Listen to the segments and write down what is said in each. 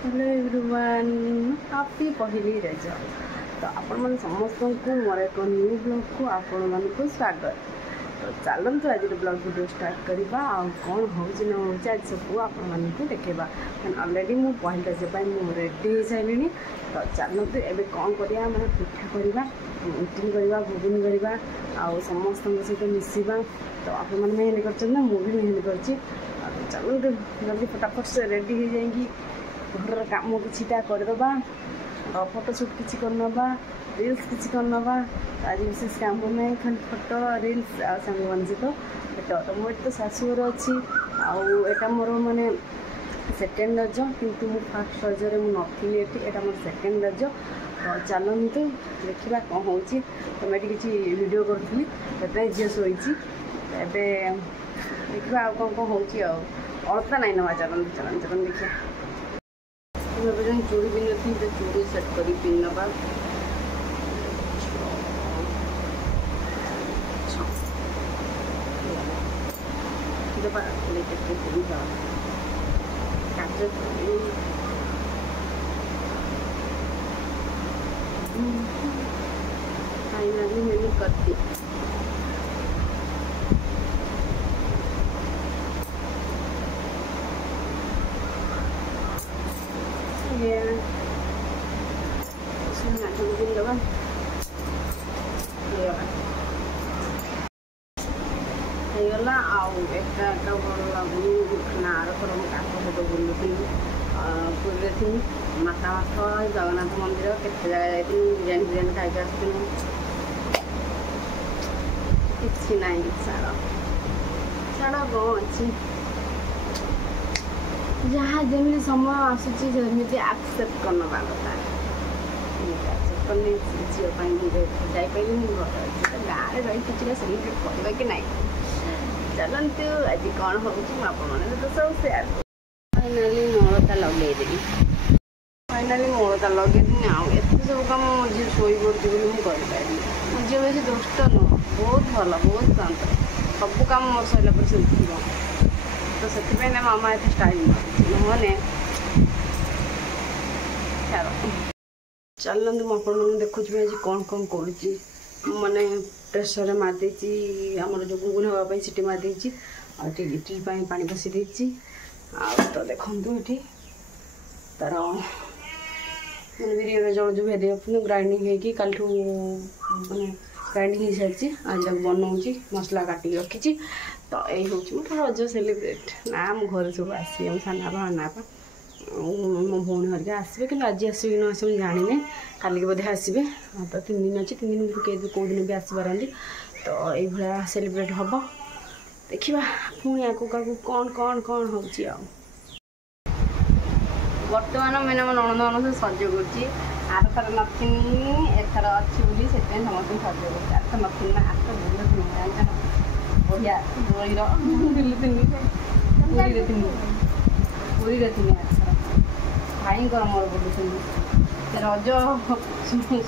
Hello everyone, happy पहली रज। तो आपण मन समस्त को मोर एक न्यू ब्लॉग को आपण मन को स्वागत। तो चलतु आज ब्लॉग वीडियो स्टार्ट करवा आ कौन हो आज सब आपण मन को देखेबा। ऑलरेडी मु पहली रज मु रेडी हो सारे। तो चलतु एबे कौन करिया माने पिठा करवा, इडली करवा, घुगुनी करवा आ समस्त सहित मिसवा। तो आपण मन मेहनत करछन ना, मु भी मेहनत करछि। चलतु जल्दी फटाफट से रेडी हो जाएंगी, घर काम किटा करदे, फोटोशूट किसी करनवा, रील्स किसी करनवा। आज विशेष काम नहीं, खाली फोटो रील्स सांग मान सहित। तो मुझे तो शाशुघर अच्छी आटा मोर माने सेकेंड रज, किंतु मु फास्ट रजरे नी एटा मोर सेकेंड रज। तो चलते देखा कौन हो। तो मैं किसी वीडियो करी से झील शोई देखा आ कौन कौन हो। अलता नहीं नवा चलते चलते चलन देखिए। चूड़ी पिन थी तो चूड़ी सेट कर पिन नवा। फाइनली मैंने कर दी। गला भल लगुनि ना थर सहित बुलूली पुरी थी माता मठ जगन्नाथ मंदिर केते जगह जाती बिरियानी बिरियानी खाई आसती कि ना छाड़ छाड़ कौन अच्छी जहाँ जमी समय आसूसी जमी एक्सेप्ट करना कथा झीपाई जापारे गाँव में रही किसी सेलिब्रेट करवा कि ना। चलतु आज कौन हो तो सब सेयार। फाइनाली मोड़ता लगेदेवी, फाइनाली मोड़ता लगेदी आते सब कम झील शोई पड़ी मुझे करी मो झील बेस दुष्ट नुह, बहुत भल, बहुत शांत, सब कम मोर सरला पर से तो से मामा एत स्टाइल नहने चलते मुझे देखुच आज कौन कौन कर माने प्रेसर मारिदे आमर जो गुगुन हाँपाई सीटी मारिदे इडली पा बसी दे। तो देखु ये तार मैंने बिरियानी चाउल जो भेदे ग्राइंडिंग होगी कल मैंने ग्राइंडिंग हो सारी। आज बनाऊँगी मसला काटिक रखी। तो यही हूँ मोटर रज सेलिब्रेट ना मो घर सब आसवे साना नापा मो भौणी हरिका आसवे कि आज आसवे कि आस जानी काली बोधे आसवे। तो 3 दिन अच्छी 3 दिन कौ दिन भी आसपारती। तो ये सेलिब्रेट हम देखा पुणी आगे कौन कौन कौन हो। बर्तमान मैंने मो नणंद मान सज कर नथिनी एथर अच्छी बोली से समस्त सज कर आर तो नथिनी ना आर तो बुलुनी बढ़िया बुलुनी पूरी थी भाई मोर बुलुनी रज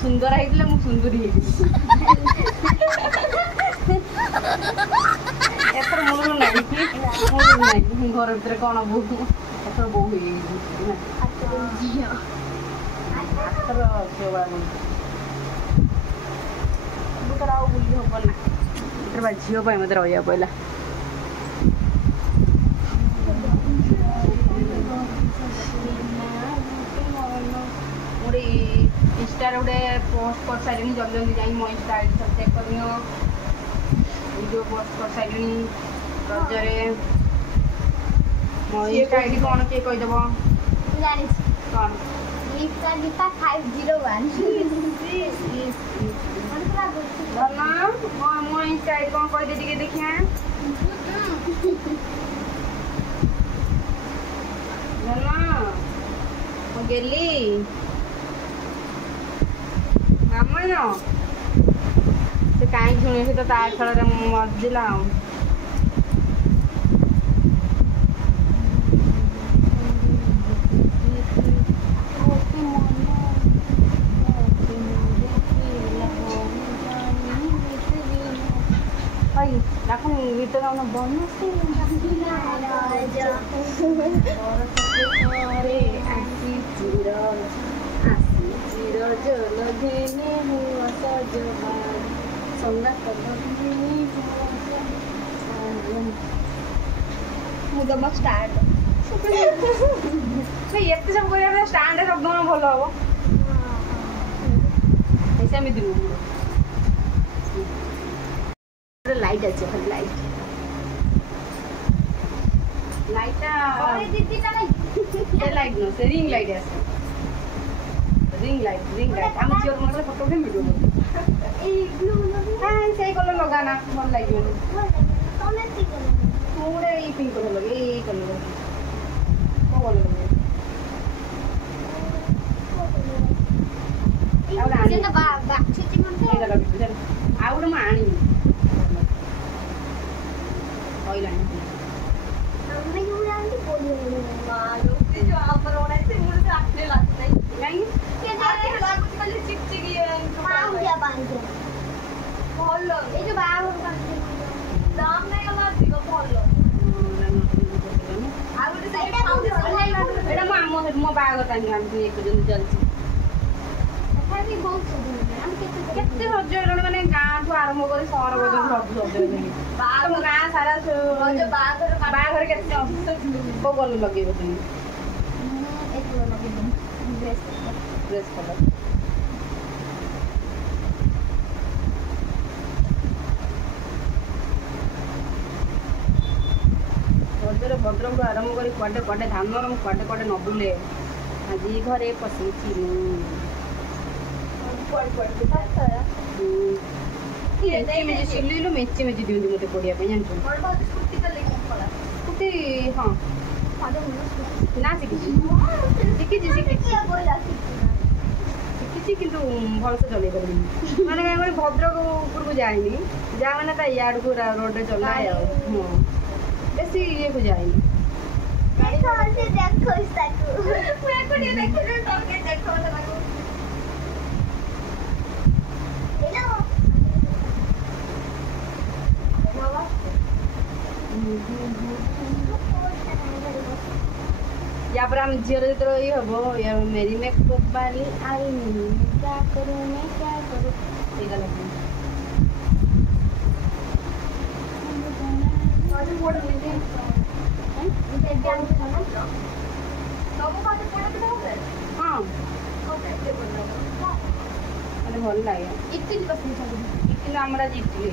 सुंदर होता मुझे सुंदरी एथर मूल ना घर भर कौन बो एथर बो बुली हम ना झील मत रहा पड़ा। इंस्टा गोटे पोस्ट कर सारे जल्दी जल्दी जा मो इंस्टा आईडी सब चेक कर वीडियो पोस्ट कर सारे रजरे मो इंस्टा आईडी कौन किए कहीदेव कौन गीता 501 मो इंस्टा आईडी कौन कह दे देखिए गेली मामा से कहीं शुणी से तो खेल मजिला गीत गाँव बन काजल घेने हुआ सजवान संगात बंदिनी ମୁଁ ଜମା ଷ୍ଟାର୍ଟ ଏତେ ସବୁ କରିବା ଷ୍ଟାଣ୍ଡ ଶବ୍ଦ ଭଲ ହବ ସେମିତି ନୁହଁ ଲାଇଟ୍ ଅଛି ଲାଇଟ୍ ଲାଇଟ୍ଟା ଲାଇଟ୍ ନୁହଁ ସେ ରିଙ୍ଗ ଲାଇଟ୍ ଆସେ ରିଙ୍ଗ ଲାଇଟ୍ ଆମ ଝିଅ ମନରେ ଫଟୋ ଉଠେଇ ଭିଡ଼ିଓ ସେଇ କଲର୍ ଲଗାନା ଭଲ ଲାଗିବନି ମୁଁ ଗୋଟେ ଏଇ ପିଙ୍କ କଲର୍ ଲଗେଇ ଏଇ କଲର୍ ଲଗେଇ କେଉଁ କଲର୍ ଲଗେଇ ଆଉ ଗୋଟେ ଆଣିବି ଏଇଟା ଲଗେଇବି ଆଉ ଗୋଟେ ମୁଁ ଆଣିବି କହିଲାଣି ମୋ ବାହାଘର ଟାଇମ୍ ଆଣିଥିଲି ଏ ପର୍ଯ୍ୟନ୍ତ ଚାଲିଛି କେତେ ସଜ ହେଲାଣି ମାନେ ଗାଁଠୁ ଆରମ୍ଭ କରି ସହର ପର୍ଯ୍ୟନ୍ତ ସବୁ ସଜ ହେଲେଣି ତମ ଗାଁ ସାରା ବାହାଘର କେତେ କୋଉ କଲର୍ ଲଗେଇବ তুমি ଡ୍ରେସ୍ କଲର୍ ରଜରେ ଭଦ୍ରକରୁ ଆରମ୍ଭ କରି କୁଆଡ଼େ କୁଆଡ଼େ ଧାମର ମୁଁ କୁଆଡ଼େ ନ ବୁଲେ ଆଜି ଘରେ ପଶିଛି ମୁଁ ସିଲେଇଲୁ ମେଞ୍ଚେ ଦିଅନ୍ତି ମୋତେ ପଡ଼ିବା ପାଇଁ ଜାଣିଛୁ ସ୍କୁଟି ହଁ ନା ଶିଖିଛି କିନ୍ତୁ ଭଲସେ ଚଲେଇ ପାରିବିନି ମାନେ କାହିଁକି ଭଦ୍ରକ ଉପରକୁ ଯାଇନି ଯାହା ମାନେ ତା ଇଆଡ଼କୁ ରୋଡ଼ରେ ଚଲାଏ ଆଉ ହଁ ବେଶୀ ଇଏକୁ ଯାଇନି या पर हम झील जो ये हम या मेरी मेकअप वाली आई नहीं क्या करूँ मैं क्या करूँ ये गलत है हाँ अरे भल लगे इतनी हमारा जीती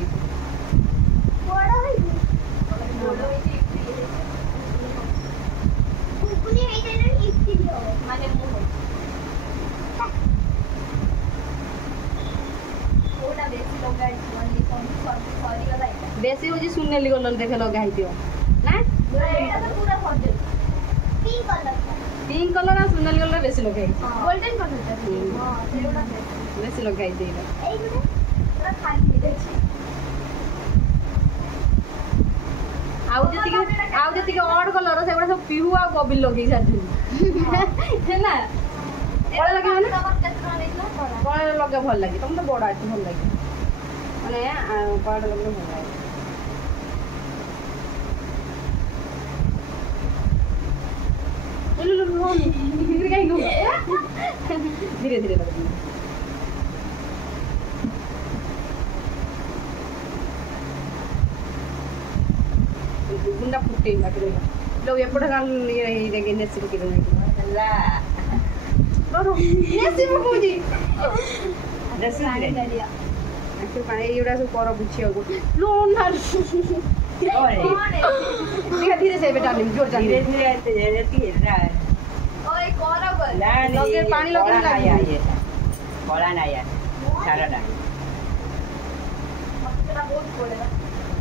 बेसी हूँ सुनेली कलर देखे लगाई ना पिंक कलर और सुनेली कलर बेसी लगाई गोल्डन कलर बेसी लगाई आउ जी अड कलर से सब पिहू आ बबिल लगे सारी ना कड़ा लगे कड़ा लगे भल लगे तुम तो बड़ा अच्छी भल लगे मैंने कड़ा लगे भल लगे धीरे धीरे लगे गुंडा फुटे लोग एपटे युवा सब कर बुझे लोन धीरे से जोर धीरे धीरे पानी लगे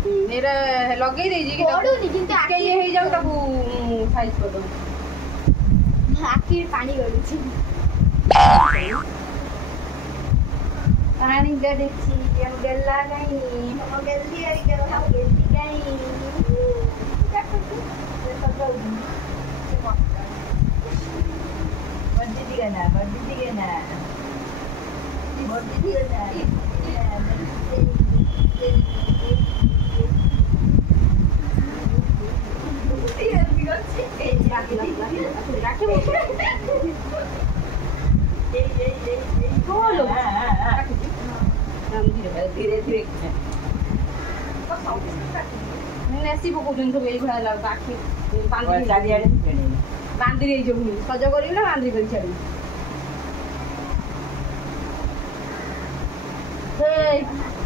मेरा लगे ये हो जाऊ ताकू साइज कर दो आखिर पानी गलुची पानी गलुची हम गल्ला नहीं हम जल्दी आई के हम जल्दी गई बड्डी दिगना राखी बोलो धीरे धीरे ନେସି ପକଉଛନ୍ତି ସବୁ ଏଇଭଳିଆ ହେଲା ଆଖି ଚାରିଆଡେ ବାନ୍ଧିରି ଏଇ ଯୋଉ ସଜ କରିବି ନା ବାନ୍ଧିରି କରି ଛାଡ଼ିବି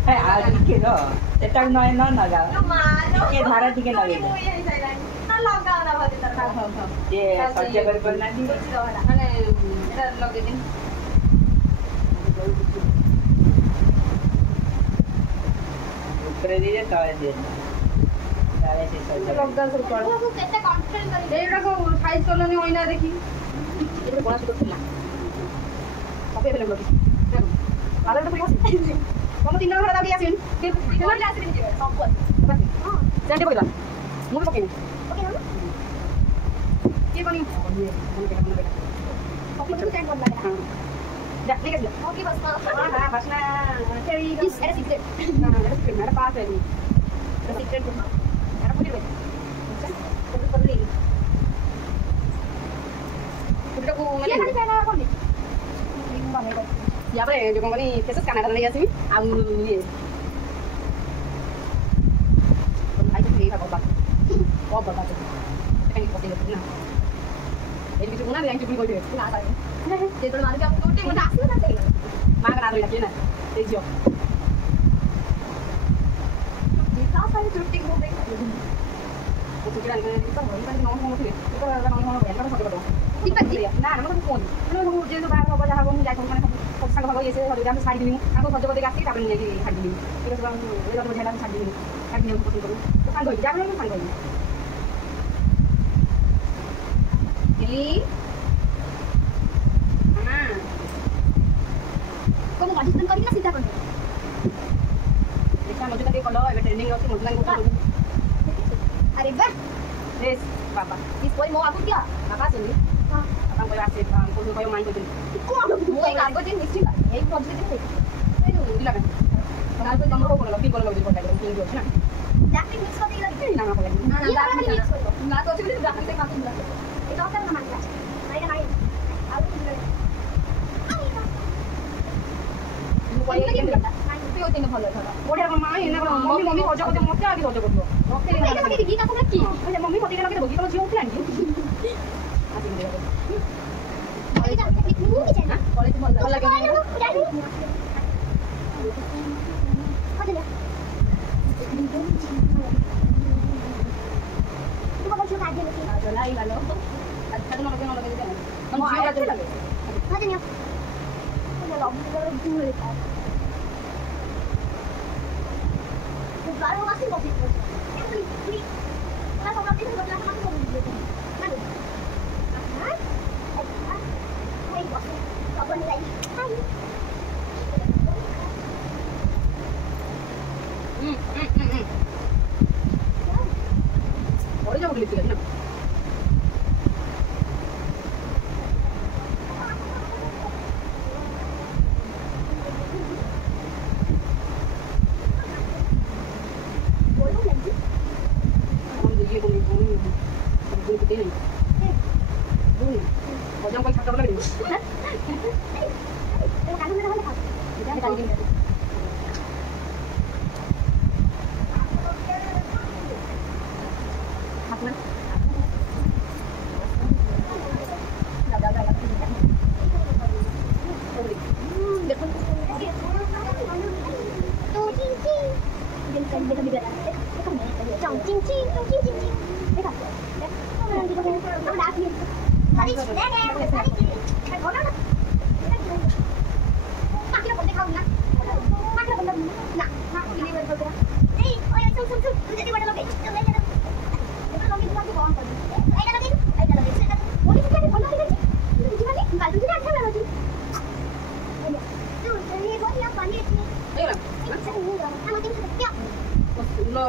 ଆଉ ଟିକେ ର ସେଟାକୁ ନ ଲଗାଅ ଟିକେ ଧାର ଟିକେ ଲଗେଇଦ ସିଏ ସହ୍ୟ କରିପାରୁନାହାନ୍ତି ମାନେ ଏଇଟା ଲଗେଇଦିନ ଉପରେ দিয়ে ତଳେ দিয়ে ତଳେ ସେ ସହ୍ୟ ଲଗା ସବୁ କଳ କେତେ କଣ୍ଟ୍ରୋଲ କରିବେ এইগুলো সাইজ করলানি হয় না দেখি এগুলো বড় ছোট ছিল কপি ফেলে বলি ভালো একটা পরিমাণ আছে কোন তিন নম্বর দাও দিয়েছেন কেন ক্লাসে দিতে হবে সব বল জানতে বললাম মুখ পকেনি ওকে না কি বলি কপি তো চেঞ্জ করলা হ্যাঁ যা ঠিক আছে ওকে বাস হ্যাঁ বাস না তেরি দিস এটা সিক্রেট না এটা পাস है এটা সিক্রেট এটা পুরি দেবে কপি করলি এটা কো কি খালি পেনা করলি या पर जो कंपनी फेसेस कनाडा नहीं आसी आउ ये आई तो ये का बहुत बड़ा है कहीं पति लोग ना ये भी चुना नहीं चुपड़ी कोई ना पाए ये तो मार के आप टूटे मत आसी ना चाहिए मां का ना लगे ना ये जो जितना सारे छुट्टी को देख वो तो क्या नहीं तो वही पर नॉन होने थे तो नॉन होने बैठ कर सोच बता ठीक है ना ना मतलब फोन लोग जे तो बाहर हो जा हम जाय कोन साଙ୍ଗ ଭାଗ ଇଏ ସେ ହରିକା ଆମେ ଛାଡ଼ି ଦିନୁ ତାଙ୍କୁ ସଜ କରିକି ଆସିକି ତାପରେ ନେଇକି ଛାଡ଼ି ଦିନୁ ଏବେ ସବୁ ଏଇ ରଜ ଝିଅଟା ଛାଡ଼ି ଦିନୁ ଛାଡ଼ି ଦିନୁ ପସନ୍ଦ କରୁ ତ ସାଙ୍ଗ ହେଇକି ଯାହା ସାଙ୍ଗ ହେଇକି ଏଲି ହଁ କୋନ ମଜିଦନ କରିକି ନା ସିଧା କରିବ ଦେଖିଆ ମଜୁଟା ଟିକେ କଲ ଏବେ ଟ୍ରେନିଂ ଅଛି ମଜୁଦାନ କରୁଛୁ अरे वाह ରେସ୍ ବାପା इस कोई मो आगु क्या ବାପା ଆସନ୍ତି हां ବାପାଙ୍କୁ କହିବା ଆସେ କୋଉଠୁ କହିବ ମାଇଁ କହିଛନ୍ତି कोन मो एक आगु दिन निश्चित एक मजिद दिन ଏଇ ଯୋଉ ପିଲା ପାଇଁ ତାପରେ ତମର କୋଉ କଲ ପିଙ୍କ୍ କଲର ବୁଝି ପଡିଲା ପିଙ୍କ୍ ଅଛି ନା जाके मिक्स करके लगे ନା ନା କହିଲା ना ना जाके मिक्स करो ନା ତ ଅଛି ବୋଲି जाके से काफी मिला ये तो ना मान नहीं नहीं आगु दिन ମୁଁ କହିଲି କେମିତି ତୁ ଓତେ ଭଲ ଭଲ ବଢିଆ କଣ ମାଇଁ ଏନା କଣ ମମ୍ମି ମମ୍ମି ସଜ କରିଦିଅ ମତେ ଆଗେ ସଜ କରିଦିଅ ମତେ ଏଇଟା ମତେ କି କଥା କି କହିଲେ ମମ୍ମି ମତେ ଲଗେଇ ଦେବ କି ତମ ଝିଅ ଉଠିଲାଣି ଆସିକି ଦେବ ଏଇଟା ମୁଁ ବି ଜାନା କଲେଜ ଭଲ ଲାଗେ Lai lalu, ada nama lagi nama lagi kan? Nama ଝିଅ କାଜଲ ଲାଗେ। ବଢି ଯାଉ ବୋଲି ଥିଲା ନା।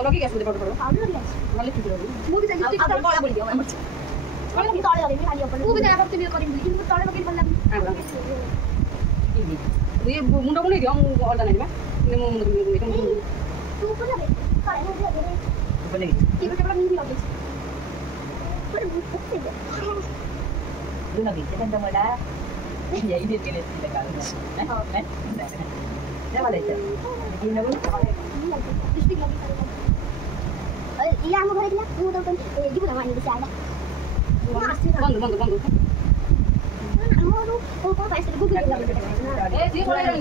लगी गया सुनते पड़ो नले ठीक रहो मु भी जाई तोला बोल दियो हमर हम भी तळे लगे खाली ऊपर मु भी जाई करते भी करिन কিন্তু तळे लगे भल ये मुंडा को नहीं दियो मु अलदा नहीं बा ने मु मुंडा तू ऊपर लगे तळे मु भी लगे ऊपर लगे ठीक है बड़ा नहीं लगे पर मु ऊपर से दे लगे ते बंदा मला Vậy đi cái này là cả đấy. Đấy. Thế mà để cho. Đi nó cũng có đấy. Iya, mau balik ya. Mau tahu kan? Ibu nama ini bisa ada. Bang. Mau lu, kau tak istri gue gitu. Sih boleh dong.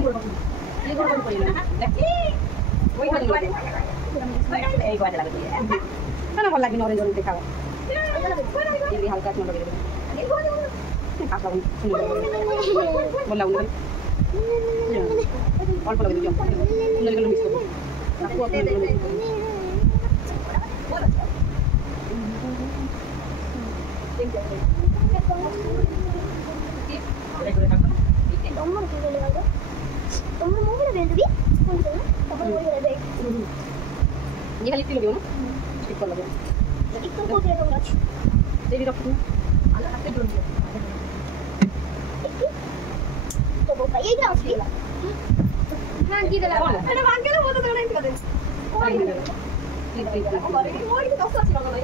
Ini gua boleh. Woi, gua lagi. Gua ada lagi. Kenapa lagi noren-noren dekau? Ini halka cuma begitu. Apa ini? Bola udah. All bola gitu. Udah kan bisa. Aku Ini kali itu lebih mana? Ikut lagi. Ikut kau tidak tahu. Jadi dokternya. Ala hati belum dia. Ikut. Kau bawa ini dah sih. हाँ की गला अरे मांग के ना वो तो करना ही कर दे और ये वो ही तो सब अच्छा लगा भाई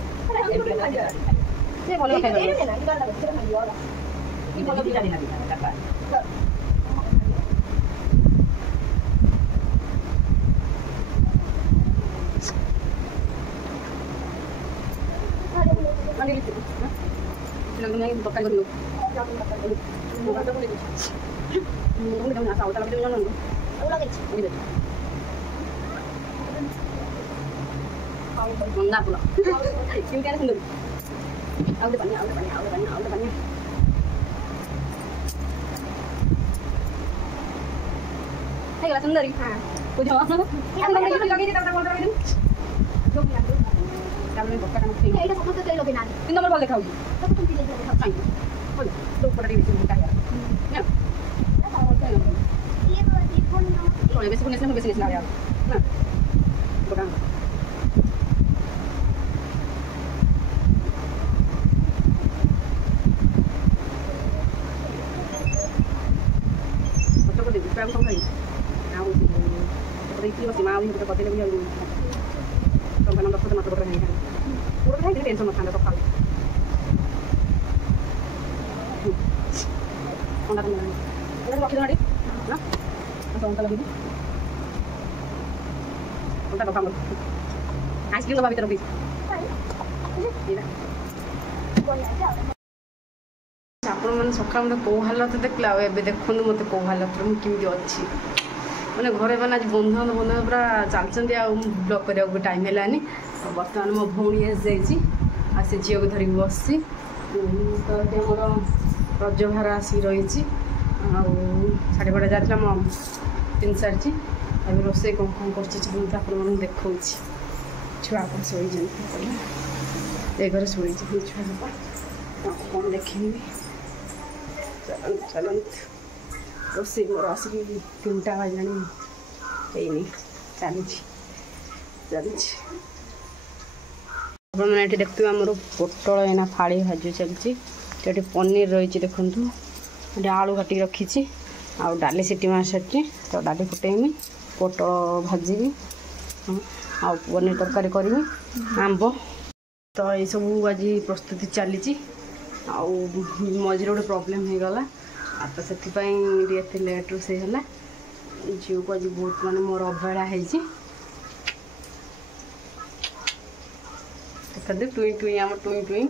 ये बोलो क्या ये ना ये वाला तेरा मैं वाला ये बोलो क्या देना कटा Mandi itu. Bilang ini bakal dulu. Mungkin kamu nak tahu tapi dia nonton. ulang aja Gitu. Enggak pula. Ini kan sendiri. Au depannya. Hai lah sendiri. Punya mana? Kan lagi di tempat motor ini. Kamu ini bukan sih. ya itu sama tuh lo benar Ini nomor boleh kau. tapi tuh tidak ada Hai. Boleh. Tuh pada di sini kaya. Ya. iya tuh di pun Boleh besok punya ya. Nah. Bukan. Betul di depan không thấy. Nào thì cái kia masih mau kita pakai dia dulu. Kalau kan dapat masuk berani kan. Udah kan dia sama kan dapat kali. Onda kan. Ini waktu tadi. Nah. Atau untuk lagi. Untuk apa kamu? Ice cream apa terus? Tidak. ଆପଣମାନେ ସକାଳୁ ମୋତେ କେଉଁ ହାଲତ ଦେଖିଲେ ଆଉ ଏବେ ଦେଖନ୍ତୁ ମୋତେ କେଉଁ ହାଲତରେ ମୁଁ କେମିତି ଅଛି ମାନେ ଘରେ ମାନେ ଆଜି ବନ୍ଧୁବାନ୍ଧବ ପୁରା ଚାଲିଛନ୍ତି ଆଉ ବ୍ଲଗ୍ କରିବାକୁ ଟାଇମ୍ ହେଲାନି ଆଉ ବର୍ତ୍ତମାନ ମୋ ଭଉଣୀ ଆସିଯାଇଛି ଆଉ ସେ ଝିଅକୁ ଧରିକି ବସିଛି ତ ଏଠି ଆମର ରଜଭାର ଆସିକି ରହିଛି ଆଉ ଶାଢ଼ୀ ଫାଢ଼ୀ ଯାଇଥିଲା ମୁଁ ପିନ୍ଧି ସାରିଛି ଏବେ ରୋଷେଇ କ'ଣ କରୁଛି ମୁଁ ଆପଣମାନଙ୍କୁ ଦେଖାଉଛି ଛୁଆ ଆପଣ ଶୋଇଛନ୍ତି ଏ ଘରେ ଶୋଇଛି ଛୁଆ କ'ଣ ଦେଖିବି ଚାଲନ୍ତୁ ରୋଷେଇ ମୋର ଆସିକି 3ଟା ବାଜିଲାଣି ହେଇନି ଚାଲିଛି ଆପଣମାନେ ଏଠି ଦେଖୁଥିବେ ଆମର ପୋଟଳ ଏଇନା ଫାଳି ଭାଜି ଚାଲିଛି ଏଠି ପନିର ରହିଛି ଦେଖନ୍ତୁ ଏଠି ଆଳୁ କାଟିକି ରଖିଛି ଆଉ ଡାଲି ସିଟି ମାରି ସାରିଛି ତ ଡାଲି ଫୁଟେଇମି ପୋଟଳ ଭାଜିବି ଆଉ ପନିର ତରକାରୀ କରିବି ଆମ୍ବ ତ ଏସବୁ ଆଜି ପ୍ରସ୍ତୁତି ଚାଲିଛି ଆଉ ମଝିରେ ଗୋଟେ ପ୍ରୋବ୍ଲେମ୍ ହେଇଗଲା ଆଉ ତ ସେଥିପାଇଁ ଏତେ ଲେଟ୍ ରୋଷେଇ ହେଲା ଝିଅକୁ ଆଜି ବହୁତ ମାନେ ମୋର ଅବହେଳା ହେଇଛି ଦେଖନ୍ତୁ ଟୁଇଁ ଆମ ଟୁଇଁ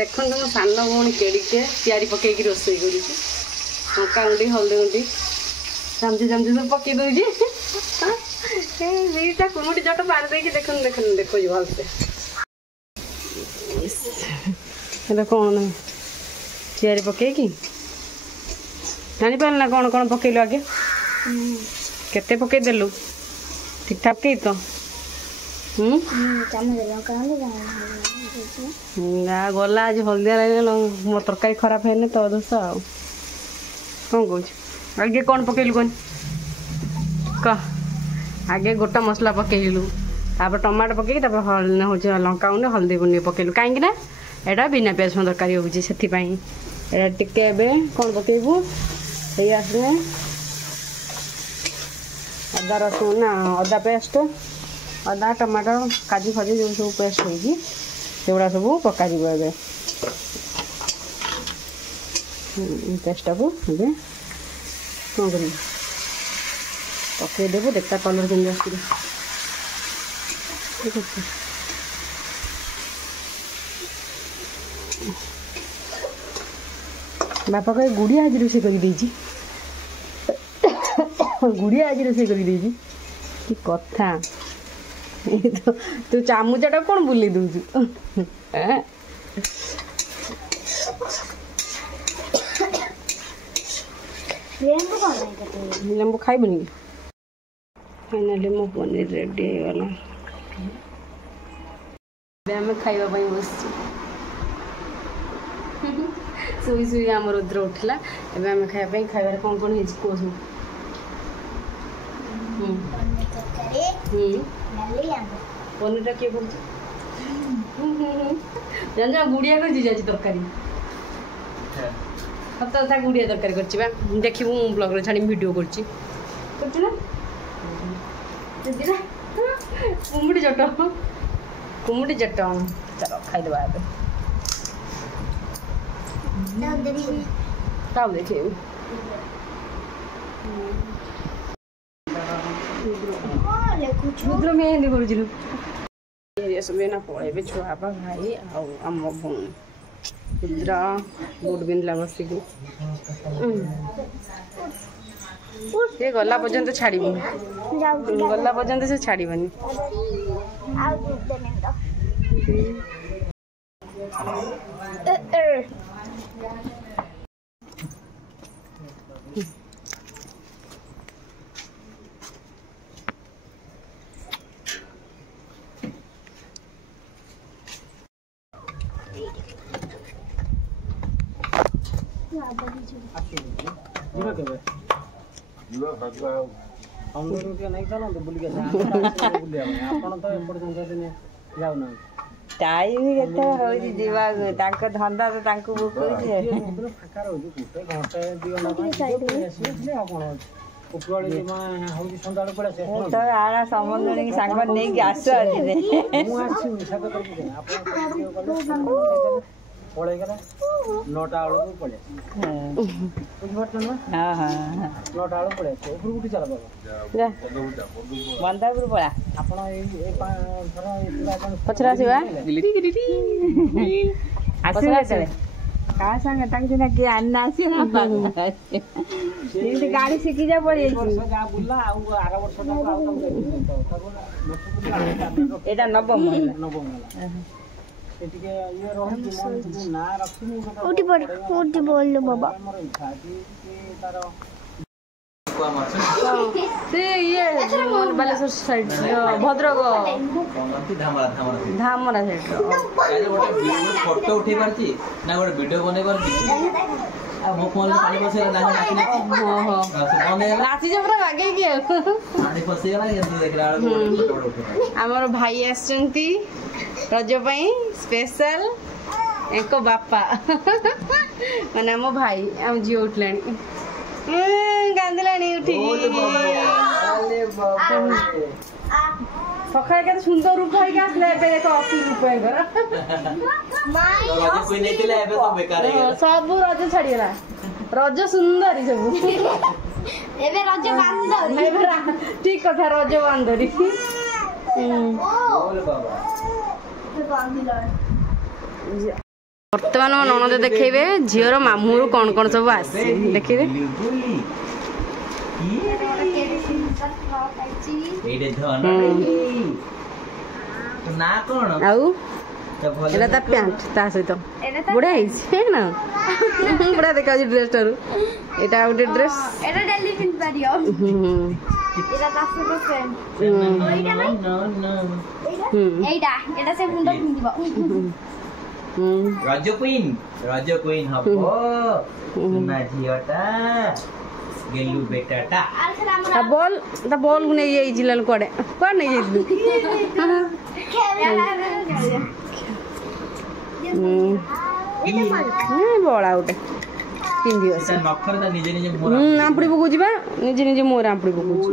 ଦେଖନ୍ତୁ ମୋ ସାନ ଭଉଣୀ କେଡ଼ିକିଆ ତିଆରି ପକେଇକି ରୋଷେଇ କରୁଛି ଲଙ୍କା ଗୁଣ୍ଡି ହଳଦୀ ଗୁଣ୍ଡି ଚାମଚି ସବୁ ପକେଇ ଦେଉଛି ଦୁଇଟା କୁମୁଟି ଜଟ ପାରି ଦେଇକି ଦେଖନ୍ତୁ ଦେଖୁଛି ଭଲସେ এটা କ'ଣ ତିଆରି ପକେଇକି ଜାଣିପାରିଲ ନା କ'ଣ ପକେଇଲୁ ଆଗେ କେତେ ପକେଇଦେଲୁ ଠିକ୍ ଠାକ୍ ପକେଇ ତ ଗଲା ଆଜି ହଳଦିଆ ଲାଗିଲା ମୋ ତରକାରୀ ଖରାପ ହେଇନି ତ ଦୋଷ ଆଉ କ'ଣ କହୁଛୁ ଆଗେ କ'ଣ ପକେଇଲୁ କହନି କହ ଆଗେ ଗୋଟା ମସଲା ପକେଇଲୁ ତାପରେ ଟମାଟୋ ପକେଇକି ତାପରେ ହେଉଛି ଲଙ୍କା ଗୁଣ୍ଡ ହଳଦୀ ଗୁଣ୍ଡ ପକେଇଲୁ କାହିଁକି ନା ଏଇଟା ବିନା ପିଆଜ ରସୁଣ ତରକାରୀ ହେଉଛି ସେଥିପାଇଁ ଏଇଟା ଟିକେ ଏବେ କ'ଣ ପକେଇବୁ ହେଇ ଆସିଲେ ଅଦା ରସୁଣ ନା ଅଦା ପେଷ୍ଟ ଅଦା ଟମାଟୋ କାଜୁ ଫାଜୁ ଯେଉଁ ସବୁ ପେଷ୍ଟ ହେଇଛି ସେଗୁଡ଼ା ସବୁ ପକାଯିବ ଏବେ पेस्टा को ଏବେ କ'ଣ କରିବି ପକାଇଦେବୁ ଦେଖା କଲର୍ କେମିତି ଆସିବ ଠିକ୍ ଅଛି। ବାପା କହେ ଗୁଡ଼ିଆ ଆଜି ରୋଷେଇ କରିଦେଇଛି ଗୁଡ଼ିଆ ଆଜି ରୋଷେଇ କରିଦେଇଛି କି କଥା ତୁ ଚାମୁଚାଟା କ'ଣ ବୁଲେଇ ଦେଉଛୁ ଲେମ୍ବୁ ଖାଇବୁନି କି फाइनाली मो पनीर रेडी होगला आम खाइबा बस शुई शुई आम रुद्र उठला एवं आम खाइबा खाइबार कौन कौन है कह सब पनीर किए कर जान गुड़िया कर तरकारी सत कथा गुड़िया तरकारी कर देखू ब्लॉग छाड़ी वीडियो कर कुमुटी चटन चलो खाईदे खाओ देखे रुद्र मेहंदी कर पड़े छुआ भाई आम भौणी रुद्र बुट बिंदला बसिक ये गला पर्यंत छाड़बनी गला पर्यंत से छाड़बनी टाइम के धंदा तो बुक संबंध सांग नहीं आस पलैगला 9टा बेलू पड़े बुझे हाँ हाँ 9टा बेलू पड़े उपरकूटी चल बंदापुर पड़ा पचरा क्या संगे किए आना आसी गाड़ी शिखी जा पड़ी बुला आर वर्ष एटा नवम उठी बोल बाबा ये Baleshwar side Bhadrak Dhamra side photo उठे पारछि ना गोटे वीडियो बनै पारछि आ मो फोन ले पानी पसे ना नाची जे पूरा बागे कि पानी पसे गला केंतु देखला फोटो उठे हमर भाई आछंती रज पई स्पेशल एको बापा माने मो भाई हम जी उठलानी गांधलानी उठी सकाळ के सुंदर रूप है क्या ले पे तो 80 रुपए घर रज कोई नै दिले एबे सब बेकार है सब रज छाड़ीला रज सुंदरी सब एबे रज बांधरी ठीक कथा रज बांधरी बोल बाबा बर्तमान मो ननद देखेबे झियर मामूर कौन कौन सब आसे देखिबे एडे धन ना कोन आउ एला ता पैंट ता सहित बुढ़ा है ना बुढ़ा देखा ड्रेस टारू एटा उटे ड्रेस एटा डेली पिन पारियो एटा दास को फ्रेंड ओइटा नै न एटा से मुंड पिंदिबो रज क्वीन हबो ना झियटा गेलु बेटाटा ता बॉल ने ये जिलन कोडे कोन नहीं जेदु बड़ा उठे पिंदी नखर ता निजे निजे मोरा आंपड़ी पकौची बा निजे निजे मोर आंपड़ी पकौची